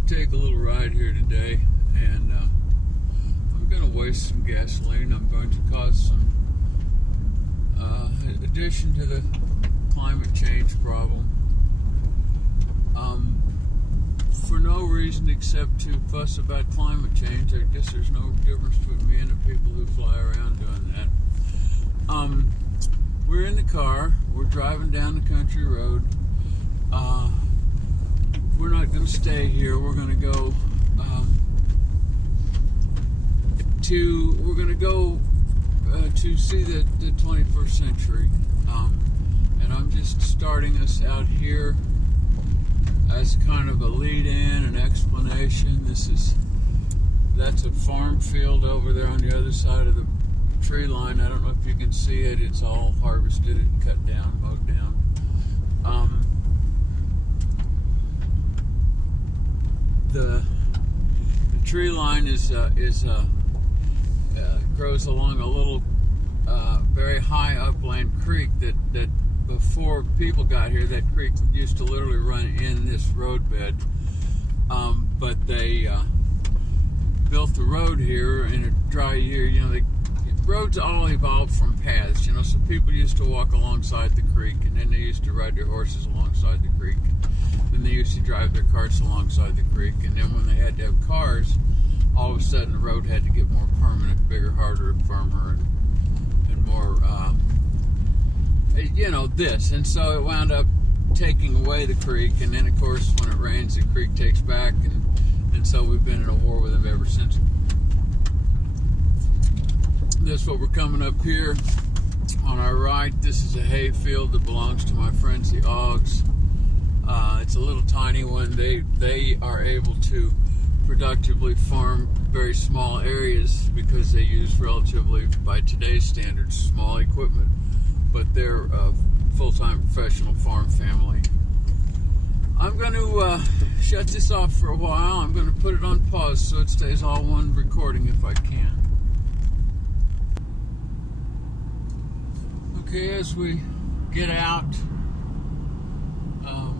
going to take a little ride here today, and I'm going to waste some gasoline. I'm going to cause some addition to the climate change problem for no reason except to fuss about climate change. I guess there's no difference between me and the people who fly around doing that. We're in the car. We're driving down the country road. We're not going to stay here. We're going to go to see the 21st century. And I'm just starting us out here as kind of a lead-in, an explanation. That's a farm field over there on the other side of the tree line. I don't know if you can see it. It's all harvested and cut down, mowed down. The tree line grows along a little very high upland creek that before people got here, that creek used to literally run in this roadbed. But they built the road here in a dry year. Roads all evolved from paths, so people used to walk alongside the creek, and then they used to ride their horses alongside the creek. Then they used to drive their carts alongside the creek, and then when they had to have cars, all of a sudden the road had to get more permanent, bigger, harder, firmer, and more, this. And so it wound up taking away the creek, and then of course when it rains the creek takes back, and so we've been in a war with them ever since. This is what we're coming up here on our right. This is a hay field that belongs to my friends the Oggs. It's a little tiny one. They are able to productively farm very small areas because they use relatively, by today's standards, small equipment, but they're a full-time professional farm family. I'm going to shut this off for a while. I'm going to put it on pause so it stays all one recording if I can. Okay, as we get out of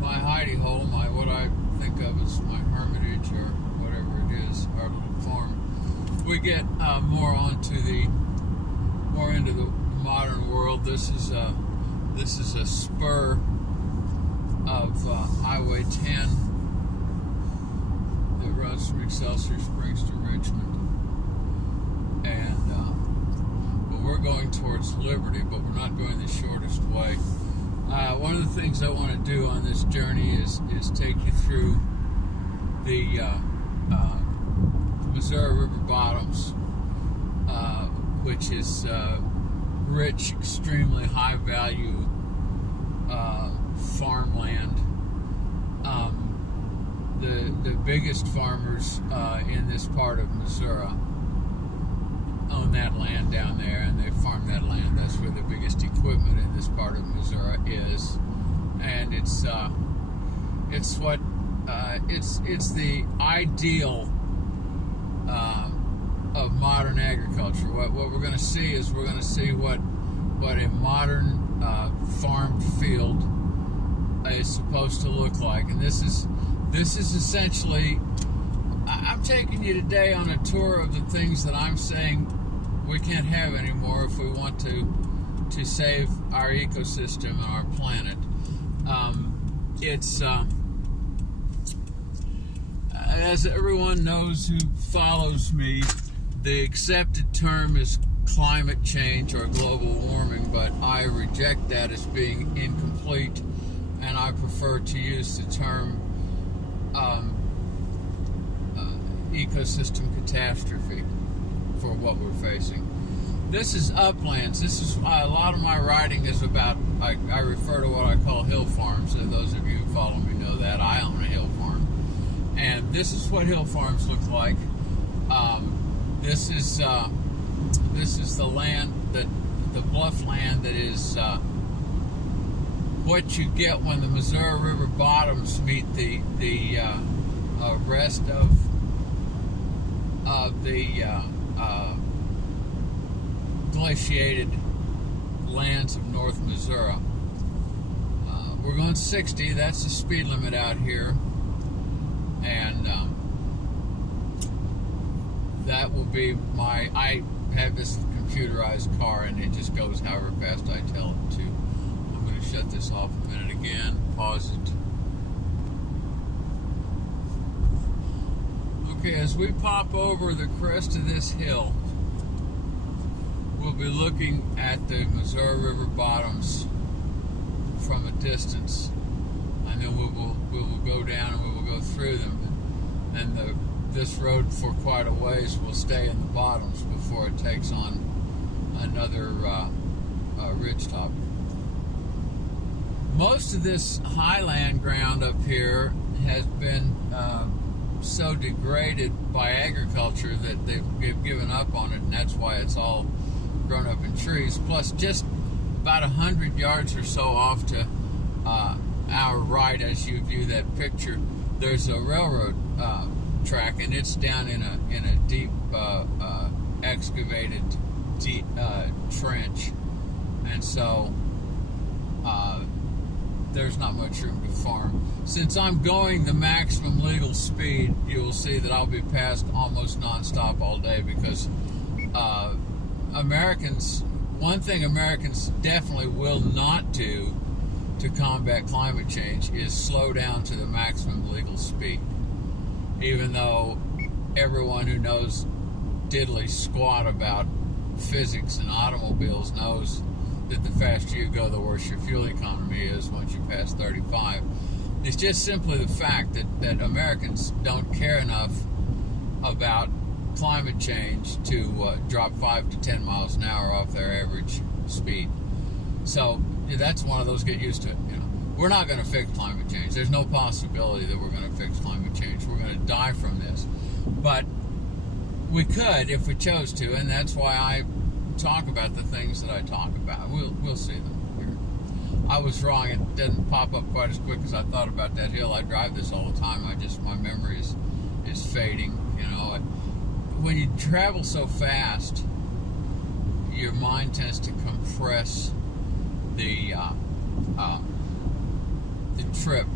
my hidey hole, what I think of as my hermitage or whatever it is, our little farm, we get more into the modern world. This is a spur of Highway 10 that runs from Excelsior Springs to Richmond, and we're going towards Liberty, but we're not going the shortest way. One of the things I want to do on this journey is take you through the Missouri River bottoms, which is rich, extremely high value farmland. The biggest farmers in this part of Missouri own that land down there, and they farm that land. That's where the biggest equipment in this part of Missouri is, and it's the ideal of modern agriculture. What we're going to see is what a modern farm field is supposed to look like, and this is essentially. I'm taking you today on a tour of the things that I'm saying we can't have anymore if we want to save our ecosystem and our planet. As everyone knows who follows me, the accepted term is climate change or global warming, but I reject that as being incomplete, and I prefer to use the term ecosystem catastrophe for what we're facing. This is uplands. This is a lot of my writing is about. I refer to what I call hill farms. And those of you who follow me know that I own a hill farm, and this is what hill farms look like. This is the land the bluff land that is what you get when the Missouri River bottoms meet the rest of the glaciated lands of North Missouri. we're going 60. That's the speed limit out here. And that will be I have this computerized car, and it just goes however fast I tell it to. I'm going to shut this off a minute again, pause it. Okay, as we pop over the crest of this hill, we'll be looking at the Missouri River bottoms from a distance, and then we will go down and we will go through them, and this road for quite a ways will stay in the bottoms before it takes on another ridgetop. Most of this highland ground up here has been so degraded by agriculture that they've given up on it, and that's why it's all grown up in trees. Plus, just about 100 yards or so off to our right, as you view that picture, there's a railroad track, and it's down in a deep excavated trench, and so there's not much room to farm. Since I'm going the maximum legal speed, you will see that I'll be passed almost nonstop all day, because one thing Americans definitely will not do to combat climate change is slow down to the maximum legal speed. Even though everyone who knows diddly squat about physics and automobiles knows that the faster you go, the worse your fuel economy is once you pass 35. It's just simply the fact that Americans don't care enough about climate change to drop 5 to 10 miles an hour off their average speed. So that's one of those get used to it. We're not going to fix climate change. There's no possibility that we're going to fix climate change. We're going to die from this. But we could if we chose to, and that's why I talk about the things that I talk about. We'll see them here. I was wrong. It didn't pop up quite as quick as I thought about that hill. I drive this all the time. My memory is fading. When you travel so fast, your mind tends to compress the trip.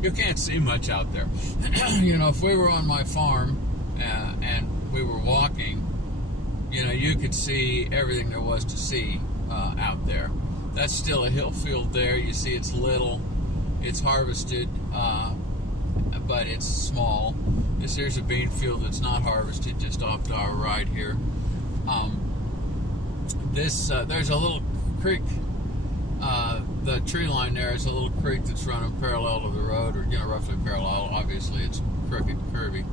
You can't see much out there. If we were on my farm and we were walking, you could see everything there was to see out there. That's still a hill field there. You see it's little, it's harvested, but it's small. Here's a bean field that's not harvested, just off to our right here. There's a little creek. The tree line there is a little creek that's running parallel to the road, or roughly parallel. Obviously, it's crooked and curvy.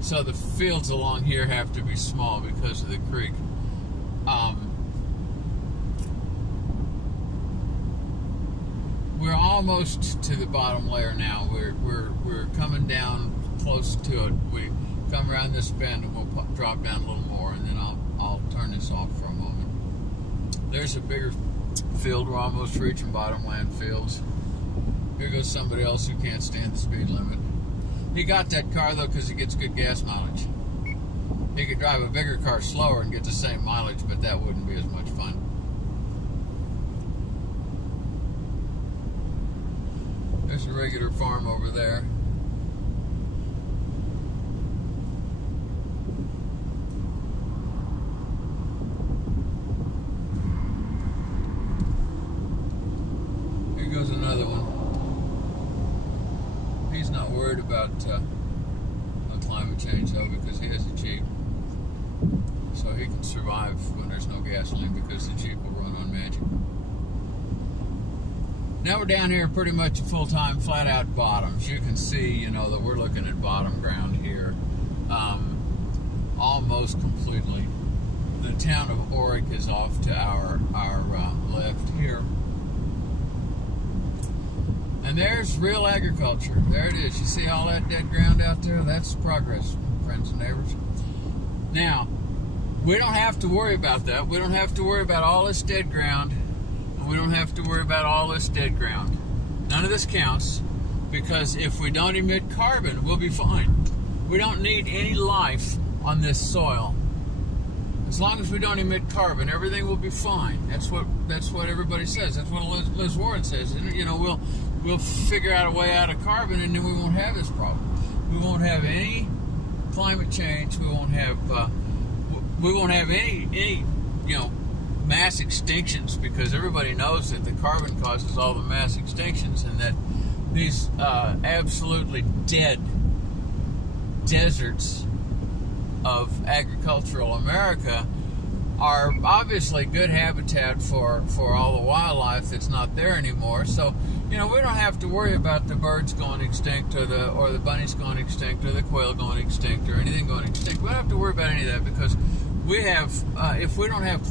So the fields along here have to be small because of the creek. We're almost to the bottom layer now. We're coming down close to it. We come around this bend and we'll drop down a little more, and then I'll turn this off for a moment. There's a bigger field. We're almost reaching bottomland fields. Here goes somebody else who can't stand the speed limit. He got that car though because he gets good gas mileage. He could drive a bigger car slower and get the same mileage, but that wouldn't be as much fun. There's a regular farm over there. Here goes another one. He's not worried about climate change though, because he has a Jeep. So he can survive when there's no gasoline, because the Jeep will run on magic. Now we're down here pretty much full-time, flat-out bottoms. You can see, that we're looking at bottom ground here, almost completely. The town of Oric is off to our left here. And there's real agriculture. There it is. You see all that dead ground out there? That's progress, friends and neighbors. Now, we don't have to worry about that. We don't have to worry about all this dead ground. And we don't have to worry about all this dead ground. None of this counts, because if we don't emit carbon, we'll be fine. We don't need any life on this soil. as long as we don't emit carbon, everything will be fine. That's what everybody says. That's what Liz Warren says. You know, we'll figure out a way out of carbon, and then we won't have this problem. We won't have any climate change. We won't have any mass extinctions, because everybody knows that the carbon causes all the mass extinctions, and that these absolutely dead deserts of agricultural America are obviously good habitat for all the wildlife that's not there anymore. So, we don't have to worry about the birds going extinct, or the bunnies going extinct, or the quail going extinct, or anything going extinct. We don't have to worry about any of that, because we have, if we don't have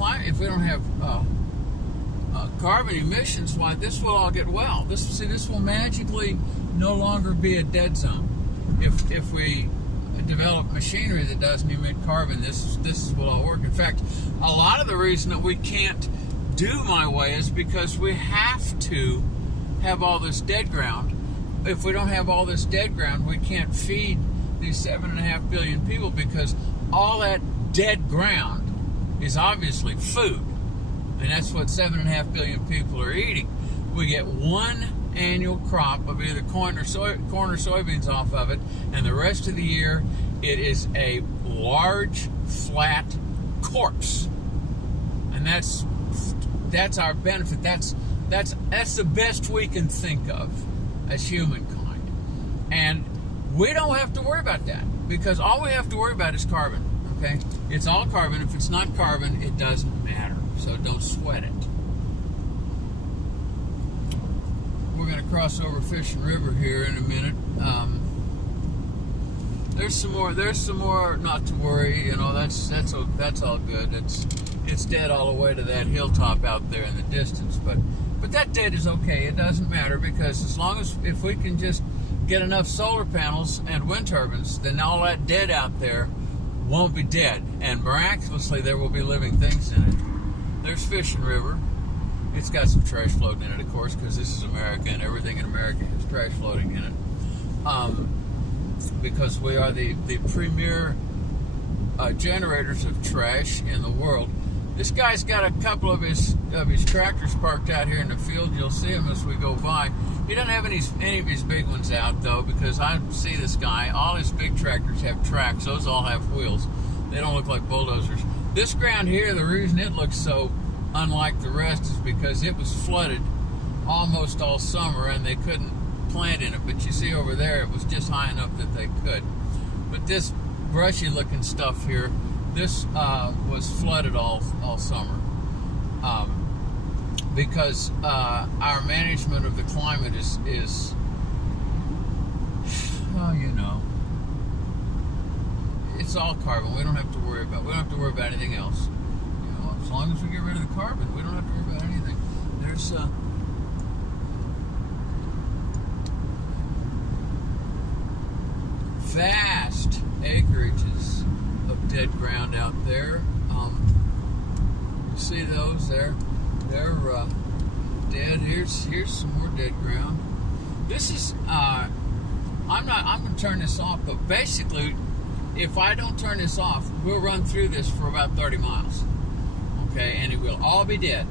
carbon emissions, why, this will all get well. This will magically no longer be a dead zone. If we develop machinery that doesn't emit carbon, this will all work. In fact, a lot of the reason that we can't do my way is because we have to have all this dead ground. If we don't have all this dead ground, we can't feed these 7.5 billion people, because all that dead ground is obviously food, and that's what 7.5 billion people are eating. We get one annual crop of either corn or soybeans off of it, and the rest of the year it is a large flat corpse, and that's our benefit. That's the best we can think of as humankind, and we don't have to worry about that, because all we have to worry about is carbon. Okay, it's all carbon. If it's not carbon, it doesn't matter, so don't sweat it. We're going to cross over Fishing River here in a minute. There's some more not to worry. That's all good. It's dead all the way to that hilltop out there in the distance. But that dead is okay. It doesn't matter, because as long as, if we can just get enough solar panels and wind turbines, then all that dead out there won't be dead, and miraculously there will be living things in it. There's Fishing River. It's got some trash floating in it, of course, because this is America, and everything in America has trash floating in it. Because we are the premier generators of trash in the world. This guy's got a couple of his tractors parked out here in the field. You'll see him as we go by. He doesn't have any of his big ones out, though, because I see this guy. All his big tractors have tracks. Those all have wheels. They don't look like bulldozers. This ground here, the reason it looks so unlike the rest is because it was flooded almost all summer, and they couldn't plant in it. But you see over there, it was just high enough that they could. But this brushy looking stuff here, this was flooded all summer, because our management of the climate is it's all carbon. We don't have to worry about anything else. As long as we get rid of the carbon, we don't have to worry about anything. There's vast acreages of dead ground out there. You see those there? They're dead. Here's some more dead ground. This is I'm going to turn this off, but basically, if I don't turn this off, we'll run through this for about 30 miles. Okay, and it will all be dead.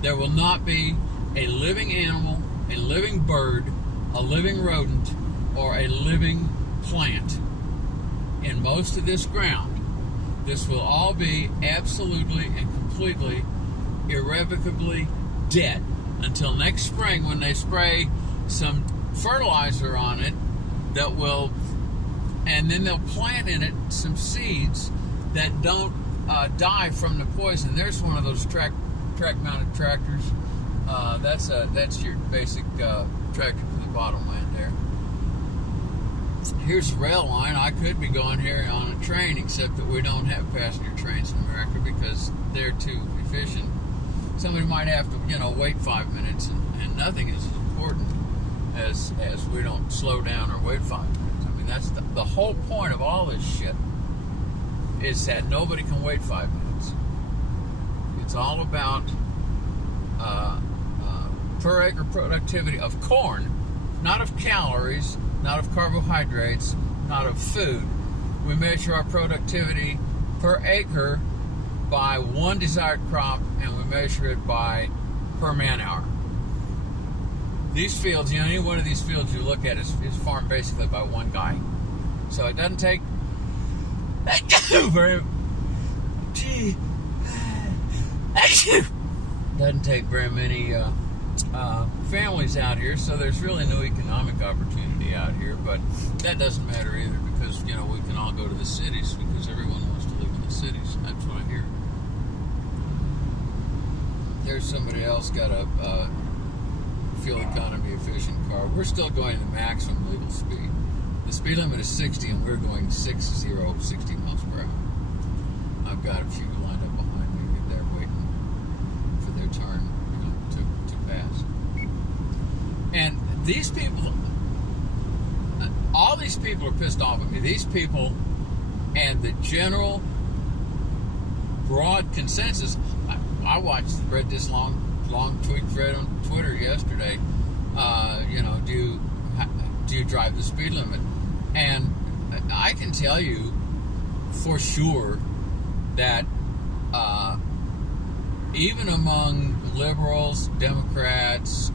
There will not be a living animal, a living bird, a living rodent, or a living plant in most of this ground. This will all be absolutely and completely, irrevocably dead until next spring, when they spray some fertilizer on it that will, and then they'll plant in it some seeds that don't die from the poison. There's one of those track-mounted tractors. That's your basic tractor for the bottomland there. Here's the rail line. I could be going here on a train, except that we don't have passenger trains in America because they're too efficient. Somebody might have to, wait 5 minutes, and nothing is as important as we don't slow down or wait 5 minutes. I mean, that's the whole point of all this shit, is that nobody can wait 5 minutes. It's all about per acre productivity of corn, not of calories, not of carbohydrates, not of food. We measure our productivity per acre by one desired crop, and we measure it by per man hour. These fields, any one of these fields you look at is farmed basically by one guy. So it doesn't take very many families out here, so there's really no economic opportunity out here. But that doesn't matter either, because we can all go to the cities because everyone wants to live in the cities. That's what I hear. There's somebody else got a fuel economy efficient car. We're still going the maximum legal speed. The speed limit is 60, and we're going 60 miles per hour. I've got a few lined up behind me. They're waiting for their turn, to pass. And these people, all these people are pissed off at me. These people, and the general broad consensus. I read this long tweet thread on Twitter yesterday. Do you drive the speed limit? And I can tell you for sure that even among liberals, Democrats,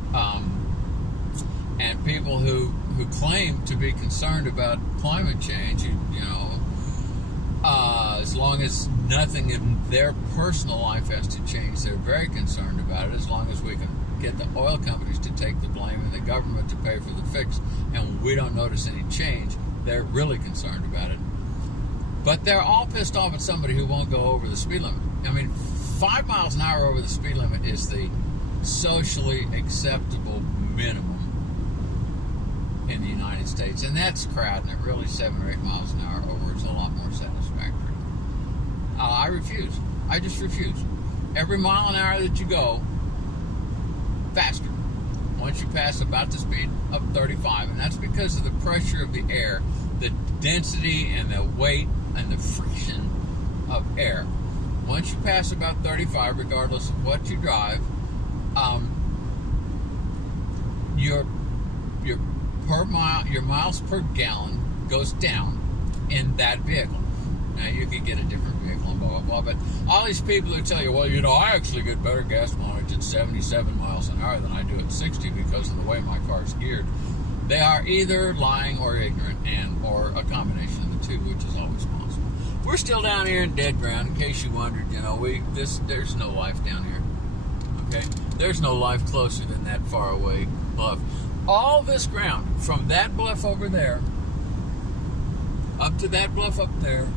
and people who claim to be concerned about climate change, as long as nothing in their personal life has to change, they're very concerned about it. As long as we can get the oil companies to take the blame and the government to pay for the fix, and we don't notice any change, they're really concerned about it. But they're all pissed off at somebody who won't go over the speed limit. I mean, 5 miles an hour over the speed limit is the socially acceptable minimum in the United States, and that's crowding it. Really, 7 or 8 miles an hour over is a lot more satisfactory. I refuse. I just refuse. Every mile an hour that you go, faster. Once you pass about the speed of 35, and that's because of the pressure of the air, the density and the weight and the friction of air. Once you pass about 35, regardless of what you drive, your miles per gallon goes down in that vehicle. Now, you could get a different vehicle and blah, blah, blah, but all these people who tell you, well, I actually get better gas mileage at 77 miles an hour than I do at 60 because of the way my car's geared, they are either lying or ignorant, or a combination of the two, which is always possible. We're still down here in dead ground, in case you wondered. There's no life down here. Okay? There's no life closer than that far away bluff. All this ground, from that bluff over there, up to that bluff up there,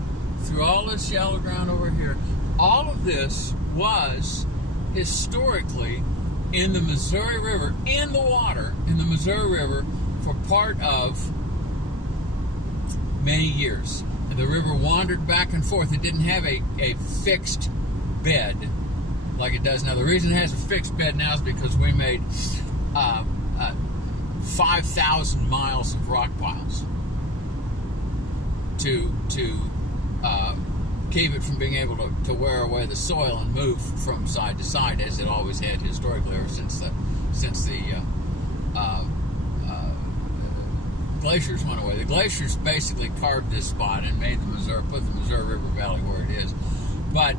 through all this shallow ground over here, all of this was historically in the Missouri River, in the water, in the Missouri River, for part of many years. And the river wandered back and forth. It didn't have a fixed bed like it does now. The reason it has a fixed bed now is because we made 5,000 miles of rock piles to keep it from being able to wear away the soil and move from side to side, as it always had historically, ever since the glaciers went away. The glaciers basically carved this spot and put the Missouri River Valley where it is. But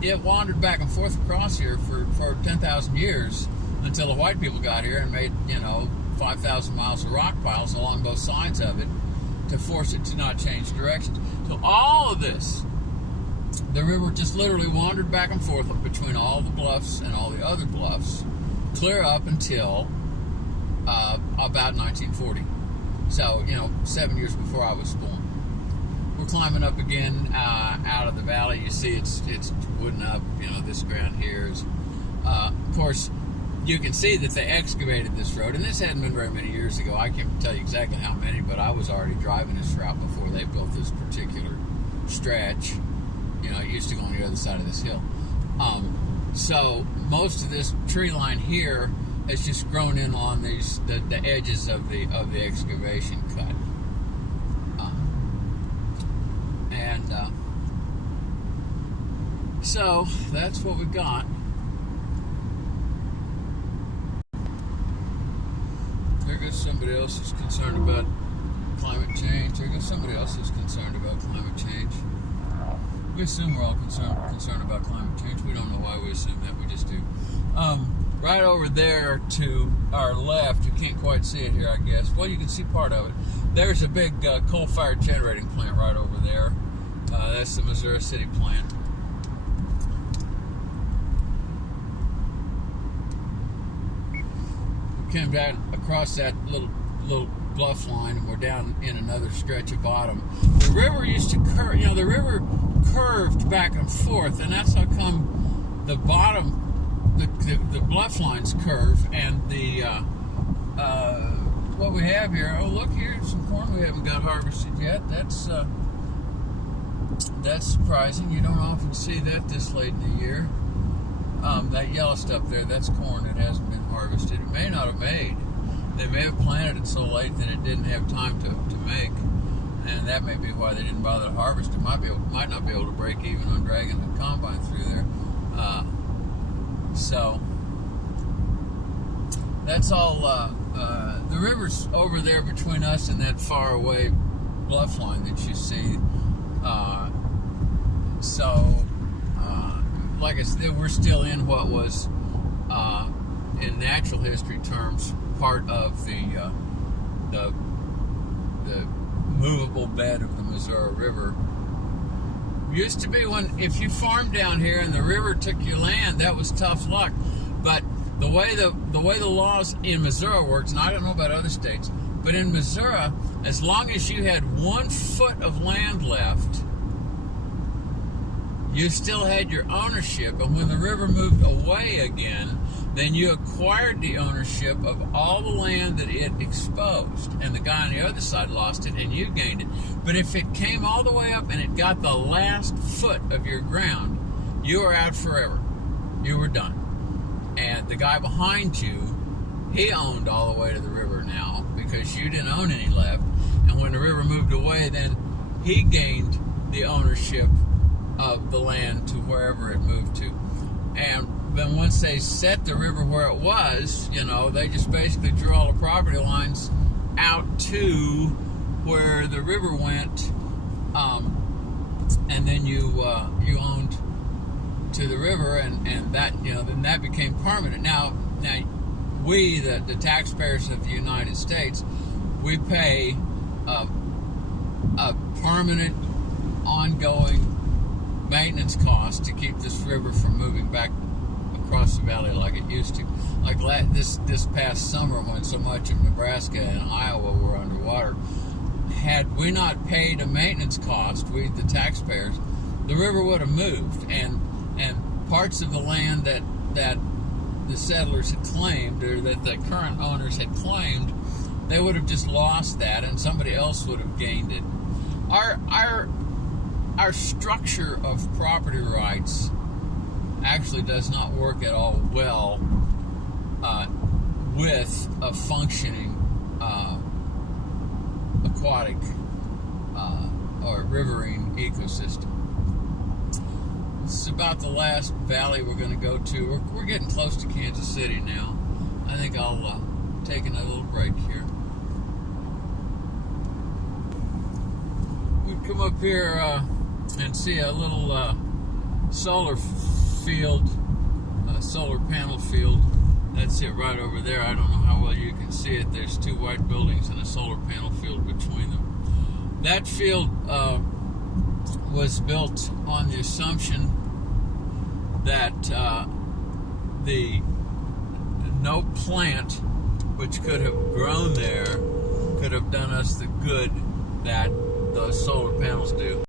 it wandered back and forth across here for 10,000 years until the white people got here and made 5,000 miles of rock piles along both sides of it to force it to not change directions. So all of this, the river just literally wandered back and forth between all the bluffs and all the other bluffs, clear up until about 1940. So, 7 years before I was born. We're climbing up again out of the valley. You see it's wooden up. This ground here is, of course, you can see that they excavated this road, and this hadn't been very many years ago. I can't tell you exactly how many, but I was already driving this route before they built this particular stretch. It used to go on the other side of this hill. So most of this tree line here has just grown in on the edges of the excavation cut. So that's what we got. There goes somebody else who's concerned about climate change. There goes somebody else who's concerned about climate change. We assume we're all concerned about climate change. We don't know why we assume that. We just do. Right over there to our left, you can't quite see it here, I guess. Well, you can see part of it. There's a big coal-fired generating plant right over there. That's the Missouri City plant. We came down across that little bluff line, and we're down in another stretch of bottom. The river used to curve. You know, the river curved back and forth, and that's how come the bottom. The bluff lines curve, and the what we have here. Oh, look, here's some corn we haven't got harvested yet. That's surprising. You don't often see that this late in the year. That yellow stuff there, that's corn that hasn't been harvested. It may not have made. They may have planted it so late that it didn't have time to make, and that may be why they didn't bother to harvest it. Might not be able to break even on dragging the combine through there. So that's all. The river's over there between us and that far away bluff line that you see. Like I said, we're still in what was, in natural history terms, part of the movable bed of the Missouri River. Used to be if you farmed down here and the river took your land, that was tough luck. But the way the laws in Missouri works, and I don't know about other states, but in Missouri, as long as you had 1 foot of land left, you still had your ownership. And when the river moved away again, then you acquired the ownership of all the land that it exposed, and the guy on the other side lost it and you gained it. But if it came all the way up and it got the last foot of your ground, you were out forever. You were done. And the guy behind you, he owned all the way to the river now because you didn't own any left. And when the river moved away, then he gained the ownership of the land to wherever it moved to. And then once they set the river where it was, you know, they just basically drew all the property lines out to where the river went, and then you owned to the river, and that, you know, then that became permanent. Now we, the taxpayers of the United States, we pay a permanent, ongoing maintenance cost to keep this river from moving back across the valley like it used to. Like this past summer, when so much of Nebraska and Iowa were underwater, had we not paid a maintenance cost, we, the taxpayers, the river would have moved, and parts of the land that the settlers had claimed, or that the current owners had claimed, they would have just lost that, and somebody else would have gained it. Our structure of property rights actually does not work at all well with a functioning aquatic or riverine ecosystem. This is about the last valley we're going to go to. We're getting close to Kansas City now. I think I'll take another little break here. We come up here and see a little solar field, solar panel field. That's it right over there. I don't know how well you can see it. There's 2 white buildings and a solar panel field between them. That field was built on the assumption that no plant which could have grown there could have done us the good that those solar panels do.